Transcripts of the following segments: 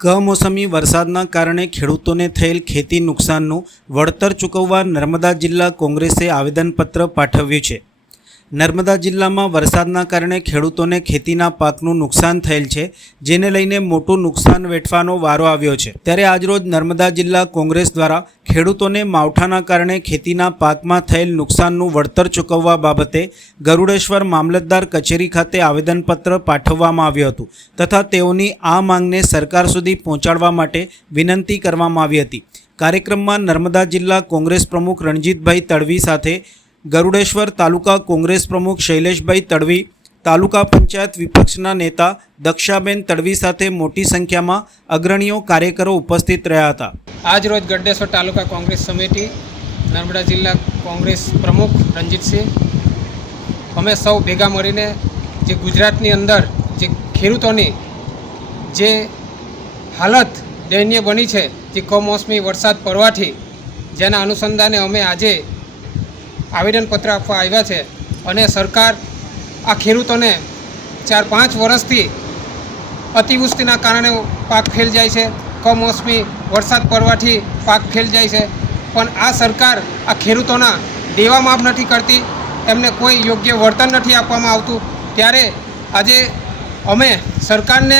કમોસમી વરસાદના કારણે ખેડૂતોને થયેલ ખેતી નુકસાનનું વળતર ચૂકવવા નર્મદા જિલ્લા કોંગ્રેસે આવેદનપત્ર પાઠવ્યું છે. નર્મદા જિલ્લામાં વરસાદના કારણે ખેડૂતોને ખેતીના પાકનું નુકસાન થયેલ છે, જેને લઈને મોટું નુકસાન વેઠવાનો વારો આવ્યો છે. ત્યારે આજરોજ નર્મદા જિલ્લા કોંગ્રેસ દ્વારા ખેડૂતોને માવઠાના કારણે ખેતીના પાકમાં થયેલ નુકસાનનું વળતર ચૂકવવા બાબતે ગરુડેશ્વર મામલતદાર કચેરી ખાતે આવેદનપત્ર પાઠવવામાં આવ્યું હતું તથા તેઓની આ માંગને સરકાર સુધી પહોંચાડવા માટે વિનંતી કરવામાં આવી હતી. કાર્યક્રમમાં નર્મદા જિલ્લા કોંગ્રેસ પ્રમુખ રણજીતભાઈ તડવી સાથે ગરુડેશ્વર તાલુકા કોંગ્રેસ પ્રમુખ શૈલેષભાઈ તડવી, તાલુકા પંચાયત વિપક્ષના નેતા દક્ષાબેન તડવી સાથે મોટી સંખ્યામાં અગ્રણીઓ કાર્યકરો ઉપસ્થિત રહ્યા હતા. આજ રોજ ગડેશ્વર તાલુકા કોંગ્રેસ સમિતિ, નર્મદા જિલ્લા કોંગ્રેસ પ્રમુખ રણજીતસિંહ અમે સૌ ભેગા મળીને જે ગુજરાતની અંદર જે ખેડૂતોની જે હાલત દયનીય બની છે, જે કમોસમી વરસાદ પડવાથી, જેના અનુસંધાને અમે આજે આવેદનપત્ર આપવા આવ્યા છે અને સરકાર આ ખેડૂતોને ચાર પાંચ વર્ષથી અતિવૃષ્ટિના કારણે પાક ફેલ જાય છે, કમોસમી વરસાદ પડવાથી પાક ફેલ જાય છે. પણ આ સરકાર આ ખેડૂતોના દેવા માફ નથી કરતી, એમને કોઈ યોગ્ય વળતર નથી આપવામાં આવતું. ત્યારે આજે અમે સરકારને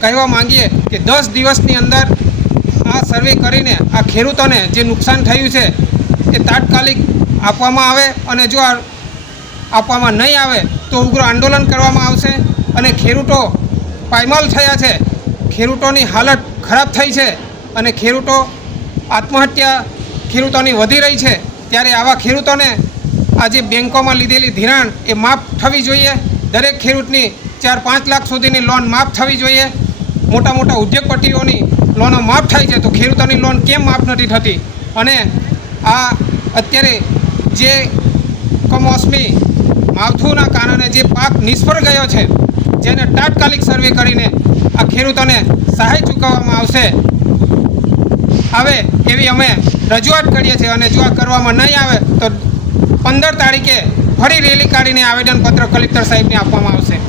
કહેવા માંગીએ કે દસ દિવસની અંદર આ સર્વે કરીને આ ખેડૂતોને જે નુકસાન થયું છે એ તાત્કાલિક આપવામાં આવે અને જો આપવામાં નહીં આવે તો ઉગ્ર આંદોલન કરવામાં આવશે અને ખેડૂતો પાયમાલ થયા છે. ખેડૂતોની હાલત ખરાબ થઈ છે અને ખેડૂતો આત્મહત્યા ખેડૂતોની વધી રહી છે. ત્યારે આવા ખેડૂતોને આજે બેંકોમાં લીધેલી ધિરાણ એ માફ થવી જોઈએ. દરેક ખેડૂતની ચાર પાંચ લાખ સુધીની લોન માફ થવી જોઈએ. મોટા મોટા ઉદ્યોગપતિઓની લોનો માફ થાય છે તો ખેડૂતોની લોન કેમ માફ નથી થતી? અને આ અત્યારે જે કમોસમી માવઠુંના કારણે જે પાક નિષ્ફળ ગયો છે, જેને તાત્કાલિક સર્વે કરીને આ ખેડૂતોને સહાય ચૂકવવામાં આવશે. આવે એવી અમે રજૂઆત કરીએ છીએ અને જો આ કરવામાં નહીં આવે, તો પંદર તારીખે ફરી રેલી કાઢીને આવેદનપત્ર કલેક્ટર સાહેબને આપવામાં આવશે.